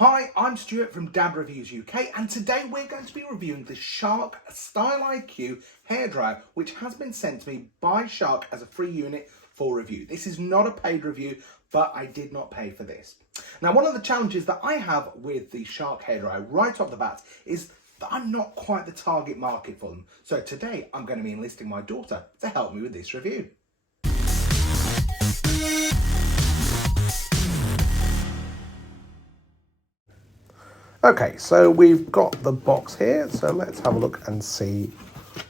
Hi, I'm Stuart from Dad Reviews UK, and today we're going to be reviewing the Shark Style IQ hairdryer, which has been sent to me by Shark as a free unit for review. This is not a paid review, but I did not pay for this. Now, one of the challenges that I have with the Shark hairdryer right off the bat is that I'm not quite the target market for them. So today I'm going to be enlisting my daughter to help me with this review. Okay, so we've got the box here, so let's have a look and see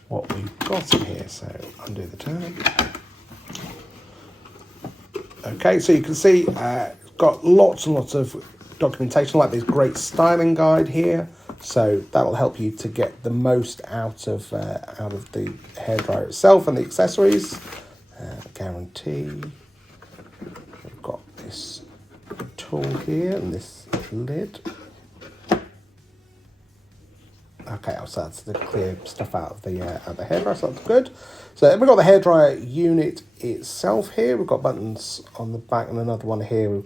what we've got in here. So undo the tag. Okay, so you can see it's got lots and lots of documentation, like this great styling guide here. So that'll help you to get the most out of the hairdryer itself and the accessories. Guarantee. We've got this tool here and this lid. Okay, so that's to clear stuff out of the hairdryer, so that's good. So we've got the hairdryer unit itself here. We've got buttons on the back and another one here.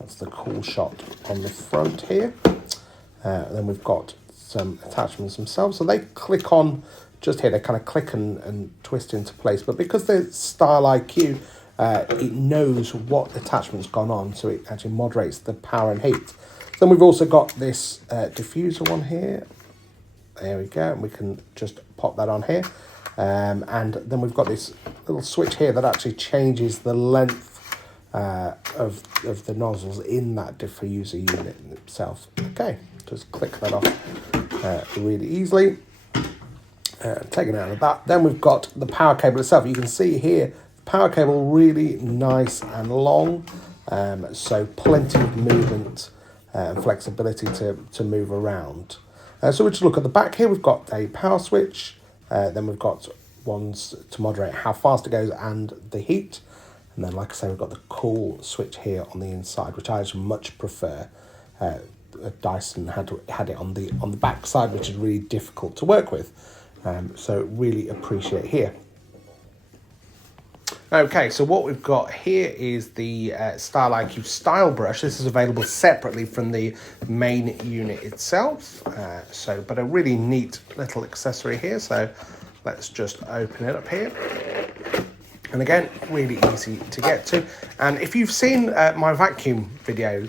That's the cool shot on the front here. And then we've got some attachments themselves. So they click on just here. They kind of click and twist into place. But because they're Style IQ, it knows what attachment's gone on, so it actually moderates the power and heat. Then we've also got this diffuser one here. There we go, and we can just pop that on here. And then we've got this little switch here that actually changes the length of the nozzles in that diffuser unit itself. Okay, just click that off really easily. Taking it out of that. Then we've got the power cable itself. You can see here, the power cable really nice and long. So plenty of movement and flexibility to move around. So we just look at the back here. We've got a power switch. Then we've got ones to moderate how fast it goes and the heat. And then, like I say, we've got the cool switch here on the inside, which I actually much prefer. Dyson had it on the back side, which is really difficult to work with. So really appreciate here. Okay, so what we've got here is the Style IQ Style Brush. This is available separately from the main unit itself. But a really neat little accessory here. So let's just open it up here. And again, really easy to get to. And if you've seen my vacuum video,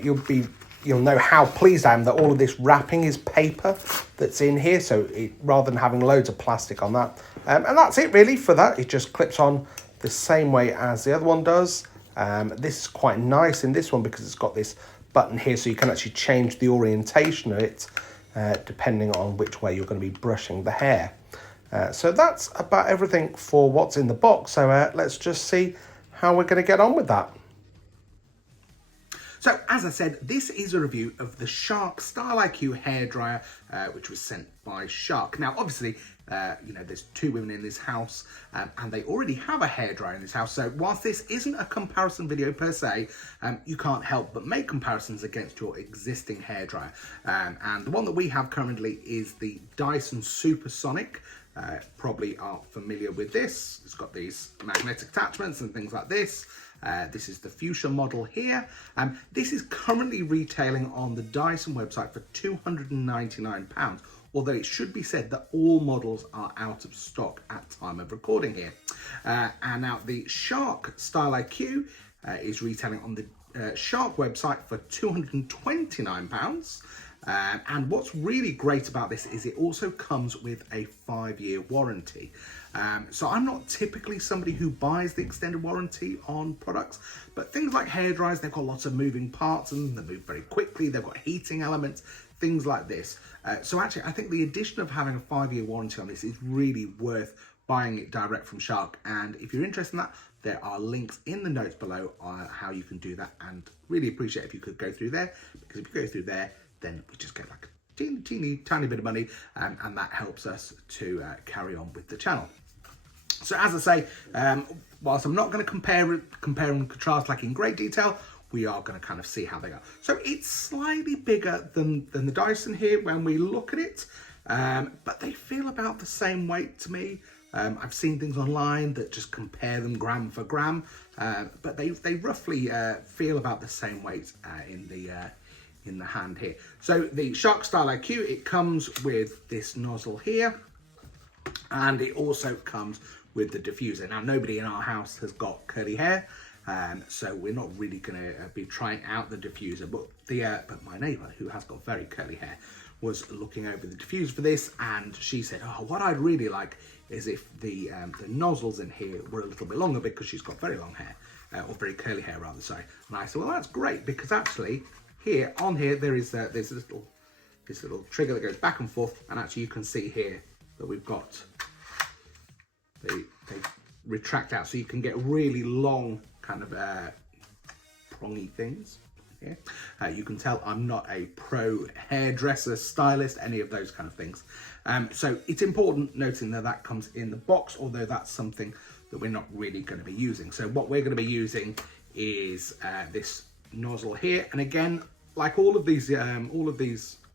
you'll know how pleased I am that all of this wrapping is paper that's in here. So rather than having loads of plastic on that. And that's it really for that. It just clips on the same way as the other one does. This is quite nice in this one because it's got this button here, so you can actually change the orientation of it depending on which way you're going to be brushing the hair. So that's about everything for what's in the box. So let's just see how we're going to get on with that. So, as I said, this is a review of the Shark Style IQ hairdryer, which was sent by Shark. Now, obviously, there's two women in this house, and they already have a hairdryer in this house. So, whilst this isn't a comparison video per se, you can't help but make comparisons against your existing hairdryer. And the one that we have currently is the Dyson Supersonic. Probably are familiar with this. It's got these magnetic attachments and things like this. This is the Fuchsia model here. This is currently retailing on the Dyson website for £299, although it should be said that all models are out of stock at time of recording here. And now the Shark Style IQ is retailing on the Shark website for £229. And what's really great about this is it also comes with a 5-year warranty. So I'm not typically somebody who buys the extended warranty on products, but things like hairdryers, they've got lots of moving parts and they move very quickly. They've got heating elements, things like this. So actually, I think the addition of having a 5-year warranty on this is really worth buying it direct from Shark. And if you're interested in that, there are links in the notes below on how you can do that, and really appreciate if you could go through there, because if you go through there, then we just get like a tiny bit of money, and that helps us to carry on with the channel. So as I say, whilst I'm not going to compare and contrast like in great detail, we are going to kind of see how they are. So it's slightly bigger than the Dyson here when we look at it, but they feel about the same weight to me. I've seen things online that just compare them gram for gram, but they roughly feel about the same weight in in the hand here. So the Shark Style IQ, it comes with this nozzle here, and it also comes with the diffuser. Now, nobody in our house has got curly hair, so we're not really going to be trying out the diffuser, but my neighbour, who has got very curly hair, was looking over the diffuser for this, and she said, oh, what I'd really like is if the nozzles in here were a little bit longer, because she's got very long hair, or very curly hair rather, sorry. And I said, well, that's great, because actually here, on here, there's this little trigger that goes back and forth, and actually you can see here that we've got, they retract out, so you can get really long kind of prongy things here. You can tell I'm not a pro hairdresser, stylist, any of those kind of things. So it's important noting that that comes in the box, although that's something that we're not really going to be using. So what we're going to be using is this nozzle here, and again, like all of these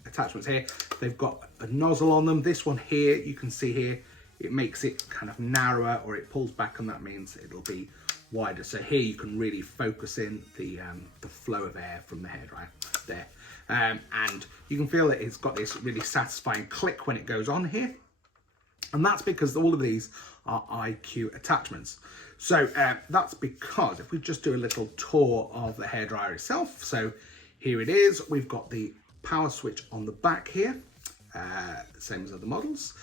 attachments here, they've got a nozzle on them. This one here, you can see here, it makes it kind of narrower, or it pulls back, and that means it'll be wider. So here you can really focus in the flow of air from the hairdryer there, and you can feel that it's got this really satisfying click when it goes on here, and that's because all of these are IQ attachments. So that's because if we just do a little tour of the hairdryer itself, so here it is, we've got the power switch on the back here, same as other models.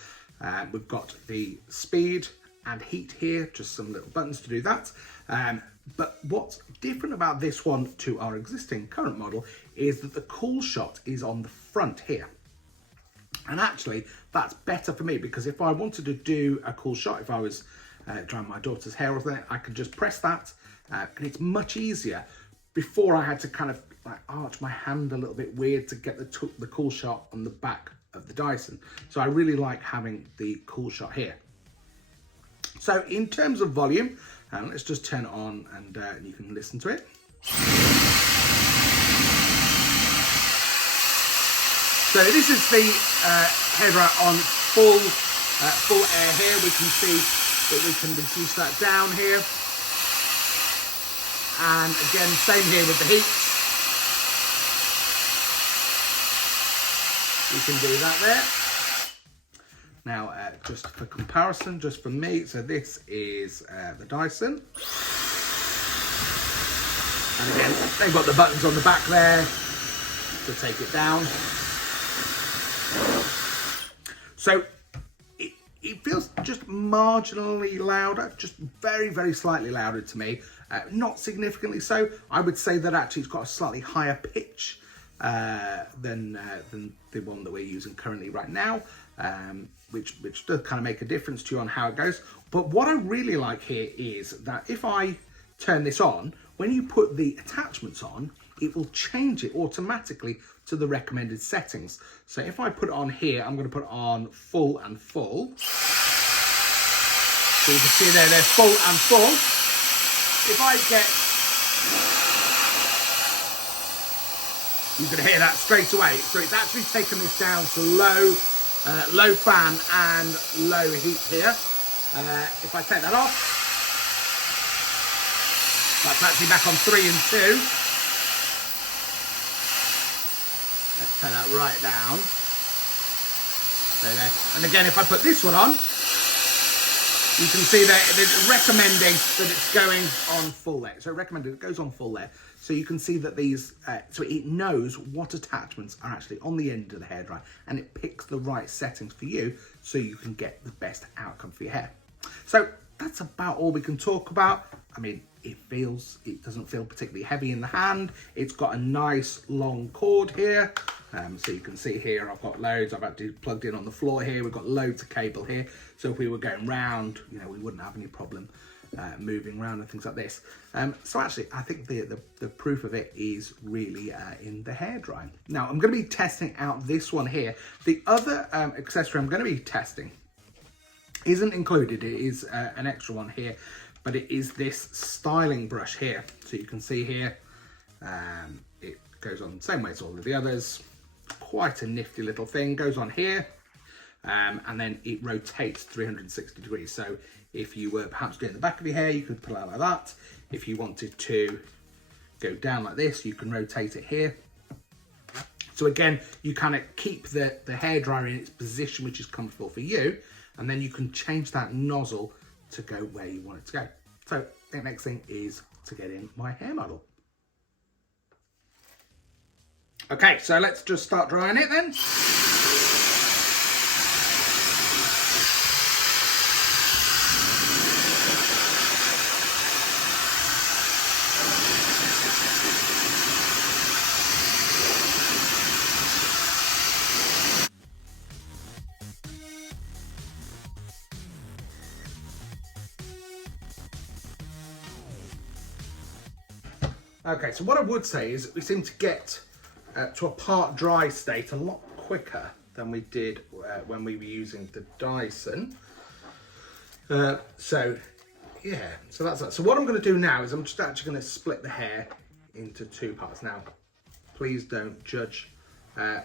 We've got the speed and heat here, just some little buttons to do that. But what's different about this one to our existing current model is that the cool shot is on the front here. And actually, that's better for me, because if I wanted to do a cool shot, if I was drying my daughter's hair or something, I could just press that, and it's much easier. Before, I had to kind of like arch my hand a little bit weird to get the cool shot on the back of the Dyson. So I really like having the cool shot here. So in terms of volume, let's just turn it on, and you can listen to it. So this is the hairdryer on full air here. We can see that we can reduce that down here. And again, same here with the heat. You can do that there. Now, just for comparison, just for me, so this is the Dyson. And again, they've got the buttons on the back there to take it down. So it feels just marginally louder, just very, very slightly louder to me. Not significantly so. I would say that actually it's got a slightly higher pitch than the one that we're using currently right now, which does kind of make a difference to you on how it goes. But what I really like here is that if I turn this on, when you put the attachments on, it will change it automatically to the recommended settings. So if I put it on here, I'm going to put it on full and full. So you can see there, they're full and full. If I get, you can hear that straight away. So it's actually taken this down to low fan and low heat here. If I take that off, that's actually back on 3 and 2. Let's turn that right down. There. And again, if I put this one on, you can see that it's recommending that it's going on full there. So recommended it goes on full there. So you can see that these, so it knows what attachments are actually on the end of the hairdryer, and it picks the right settings for you so you can get the best outcome for your hair. So that's about all we can talk about. I mean, it doesn't feel particularly heavy in the hand. It's got a nice long cord here. So you can see here, I've got loads. I've actually plugged in on the floor here. We've got loads of cable here. So if we were going round, we wouldn't have any problem moving around and things like this. So actually, I think the proof of it is really in the hairdryer. Now, I'm going to be testing out this one here. The other accessory I'm going to be testing isn't included. It is an extra one here, but it is this styling brush here. So you can see here, it goes on the same way as all of the others. Quite a nifty little thing, goes on here, and then it rotates 360 degrees. So if you were perhaps doing the back of your hair, you could pull out like that. If you wanted to go down like this, you can rotate it here. So again, you kind of keep the hairdryer in its position, which is comfortable for you, and then you can change that nozzle to go where you want it to go. So the next thing is to get in my hair model. Okay, so let's just start drying it then. Okay, so what I would say is we seem to get to a part dry state a lot quicker than we did when we were using the Dyson. So yeah, so that's that. So what I'm going to do now is I'm just actually going to split the hair into two parts. Now, please don't judge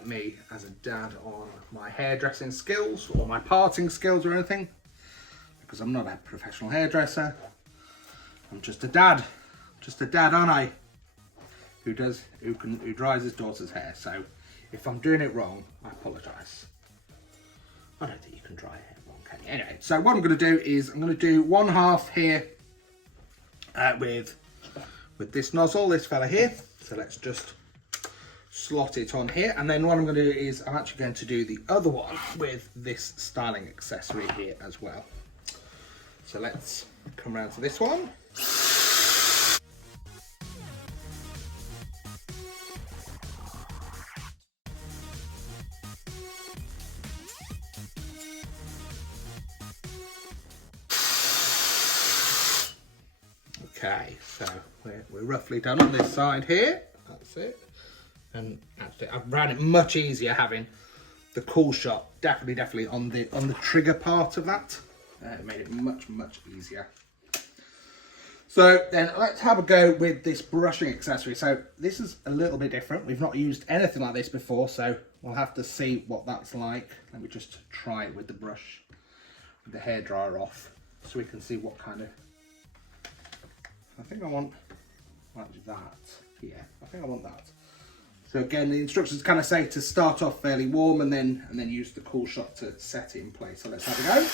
me as a dad on my hairdressing skills or my parting skills or anything, because I'm not a professional hairdresser. I'm just a dad. Just a dad, aren't I? Who dries his daughter's hair. So if I'm doing it wrong, I apologise. I don't think you can dry hair wrong, can you? Anyway, so what I'm going to do is I'm going to do one half here with this nozzle, this fella here. So let's just slot it on here, and then what I'm going to do is I'm actually going to do the other one with this styling accessory here as well. So let's come around to this one. Okay, so we're roughly done on this side here. That's it. And actually, I've found it much easier having the cool shot definitely on the trigger part of that. It made it much easier. So then let's have a go with this brushing accessory. So this is a little bit different. We've not used anything like this before, so we'll have to see what that's like. Let me just try it with the brush, with the hairdryer off, so we can see what kind of. I think I want like that. Yeah, I think I want that. So again, the instructions kind of say to start off fairly warm and then use the cool shot to set it in place. So let's have a go.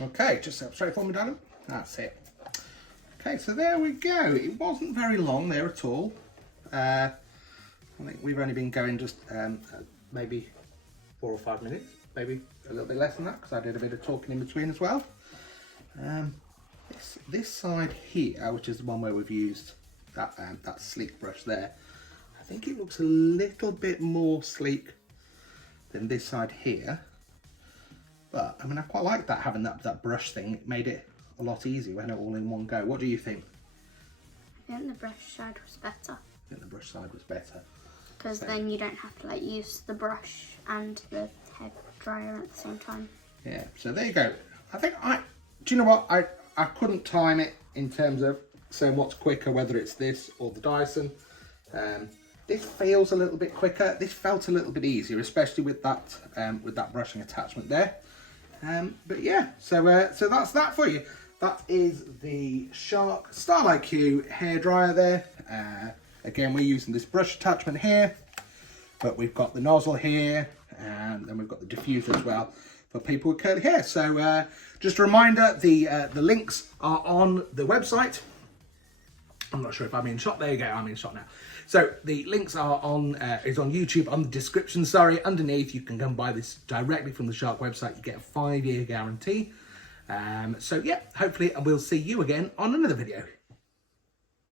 Okay, just straight forward, Adam. That's it. Okay, so there we go. It wasn't very long there at all. I think we've only been going just maybe 4 or 5 minutes, maybe a little bit less than that, because I did a bit of talking in between as well. This side here, which is the one where we've used that sleek brush there, I think it looks a little bit more sleek than this side here. But I mean, I quite like that, having that brush thing. It made it a lot easier when it all in one go. What do you think? I think the brush side was better. I think the brush side was better. Because then you don't have to like use the brush and the hair dryer at the same time. Yeah, so there you go. I think do you know what? I couldn't time it in terms of saying what's quicker, whether it's this or the Dyson. This feels a little bit quicker. This felt a little bit easier, especially with that brushing attachment there. But yeah, so that's that for you. That is the Shark Style IQ hairdryer there. Again, we're using this brush attachment here, but we've got the nozzle here, and then we've got the diffuser as well for people with curly hair. So just a reminder, the links are on the website. I'm not sure if I'm in shot. There you go, I'm in shot now. So the links are on is on YouTube, on the description, sorry. Underneath, you can come buy this directly from the Shark website. You get a 5-year guarantee. So yeah, hopefully we'll see you again on another video.